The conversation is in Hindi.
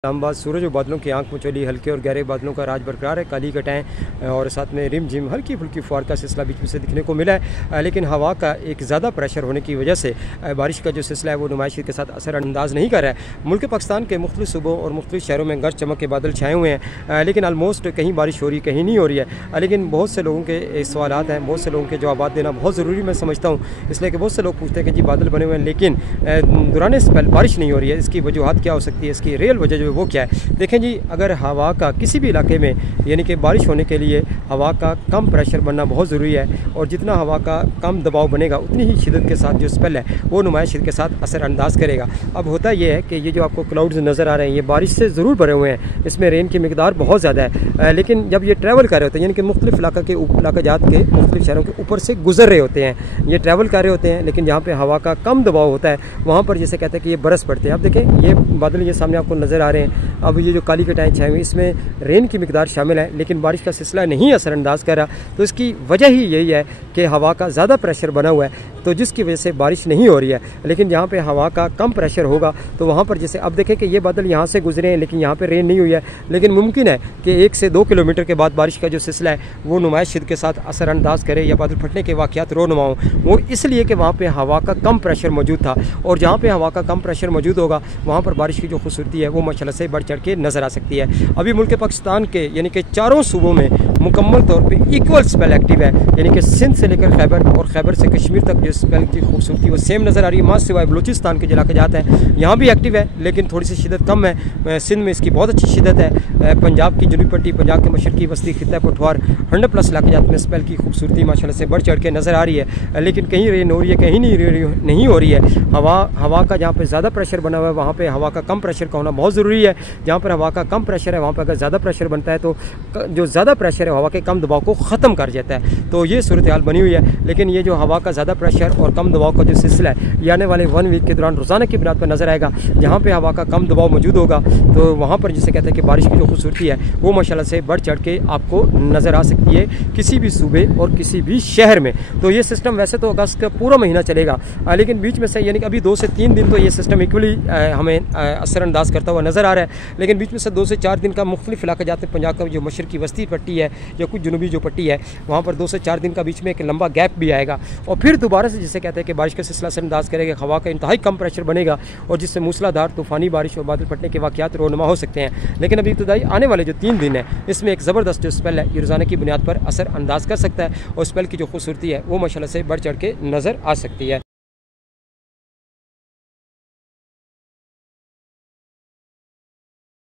इस्लामाबाद सूरज और बादलों की आंख मचोली हल्के और गहरे बादलों का राज बरकरार है। काली घटाएं और साथ में रिम झिम हल्की फुल्की फुहार का सिलसिला बीच में से दिखने को मिला है, लेकिन हवा का एक ज़्यादा प्रेशर होने की वजह से बारिश का जो सिलसिला है वो नुमाइशी के साथ असरअंदाज नहीं कर रहा है। मुल्क पाकिस्तान के मुख्तलिफ सूबों और मुख्तलिफ शहरों में गर्ज चमक के बादल छाए हुए हैं, लेकिन आलमोस्ट कहीं बारिश हो रही कहीं नहीं हो रही है। लेकिन बहुत से लोगों के सवाल हैं, बहुत से लोगों के जवाब देना बहुत ज़रूरी मैं समझता हूँ, इसलिए कि बहुत से लोग पूछते हैं कि जी बादल बने हुए हैं लेकिन दौरान स्पेल बारिश नहीं हो रही है, इसकी वजूहत क्या हो सकती है, इसकी रियल वजह जो है वो क्या है। देखें जी, अगर हवा का किसी भी इलाके में यानी कि बारिश होने के लिए हवा का कम प्रेशर बनना बहुत ज़रूरी है, और जितना हवा का कम दबाव बनेगा उतनी ही शिद्दत के साथ जो स्पेल है वो नुमाइश के साथ असरअंदाज करेगा। अब होता यह है कि ये जो आपको क्लाउड्स नज़र आ रहे हैं ये बारिश से ज़रूर भरे हुए हैं, इसमें रेन की मिकदार बहुत ज़्यादा है, लेकिन जब ये ट्रैवल कर रहे होते हैं यानी कि मुख्तलिफ इलाक़ाजात के मुख्तलिफ शहरों के ऊपर से गुजर रहे होते हैं, ये ट्रैवल कर रहे होते हैं, लेकिन जहाँ पर हवा का कम दबाव होता है वहाँ पर जैसे कहते हैं कि ये बरस पड़ते हैं। अब देखें ये बादल ये सामने आपको नज़र आ रहे हैं, अब ये जो काली घटाएं छाई हुई इसमें रेन की मिकदार शामिल है, लेकिन बारिश का सिलसिला नहीं असरअंदाज कर रहा। तो इसकी वजह ही यही है कि हवा का ज़्यादा प्रेशर बना हुआ है, तो जिसकी वजह से बारिश नहीं हो रही है। लेकिन जहाँ पे हवा का कम प्रेशर होगा तो वहाँ पर जैसे अब देखें कि ये बादल यहाँ से गुजरे हैं लेकिन यहाँ पे रेन नहीं हुई है, लेकिन मुमकिन है कि 1 से 2 किलोमीटर के बाद बारिश का जो सिलसिला है वो नुमाइश के साथ असरअंदाज करे या बादल फटने के वाक़यात रोनुमा हों। वो इसलिए कि वहाँ पर हवा का कम प्रेशर मौजूद था, और जहाँ पर हवा का कम प्रेशर मौजूद होगा वहाँ पर बारिश की जो खूबसूरती है वो माशाल्लाह से बढ़ चढ़ के नज़र आ सकती है। अभी मुल्क पाकिस्तान के यानी कि चारों सूबों में मुकम्मल तौर पे इक्वल स्पेल एक्टिव है, यानी कि सिंध से लेकर खैबर और खैबर से कश्मीर तक जो स्पेल की खूबसूरती वो सेम नज़र आ रही है। माँ सिवाय बलूचिस्तान के जो इलाके जाते हैं यहाँ भी एक्टिव है, लेकिन थोड़ी सी शिदत कम है। सिंध में इसकी बहुत अच्छी शिदत है। पंजाब की जनूबी पट्टी, पंजाब के मशरकी वस्ती खिता पठवार 100+ इलाके जाते में स्पेल की खूबसूरती माशाल्लाह से बढ़ चढ़ के नज़र आ रही है, लेकिन कहीं रेन हो रही है कहीं नहीं हो रही है। हवा का जहाँ पर ज़्यादा प्रेशर बना हुआ है वहाँ पर हवा का कम प्रेशर का होना बहुत ज़रूरी है। जहाँ पर हवा का कम प्रेशर है वहाँ पर अगर ज़्यादा प्रेशर बनता है तो जो ज़्यादा प्रेशर है हवा के कम दबाव को ख़त्म कर जाता है। तो ये सूरत हाल बनी हुई है, लेकिन ये जो हवा का ज़्यादा प्रेशर और कम दबाव का जो सिलसिला है ये आने वाले 1 वीक के दौरान रोज़ाना की बुनियाद पर नज़र आएगा। जहाँ पे हवा का कम दबाव मौजूद होगा तो वहाँ पर जिसे कहते हैं कि बारिश की जो खूबसूरती है वो माशाल्लाह से बढ़ चढ़ के आपको नज़र आ सकती है किसी भी सूबे और किसी भी शहर में। तो ये सिस्टम वैसे तो अगस्त का पूरा महीना चलेगा, लेकिन बीच में से यानी कि अभी 2 से 3 दिन तो ये सिस्टम इक्वली हमें असरअंदाज करता हुआ नज़र आ रहा है, लेकिन बीच में से 2 से 4 दिन का मुख्तलिफ इलाका जाते हैं। पंजाब का जो मशरकी वस्ती पट्टी है या कुछ जनूबी जो पट्टी है वहाँ पर 2 से 4 दिन का बीच में एक लंबा गैप भी आएगा, और फिर दोबारा से जिसे कहते हैं कि बारिश का सिलसिला असरअंदाज करेगा, हवा का इंतहाई कम प्रेशर बनेगा और जिससे मूसलाधार तूफ़ानी बारिश और बादल फटने के वाक़यात रोनुमा हो सकते हैं। लेकिन अभी इब्तदाई आने वाले जो 3 दिन है इसमें एक ज़बरदस्त जो स्पेल है ये रोज़ाना की बुनियाद पर असरअंदाज कर सकता है, और स्पेल की जो खूबसूरती है वो माशाल्लाह से बढ़ चढ़ के नज़र आ सकती है।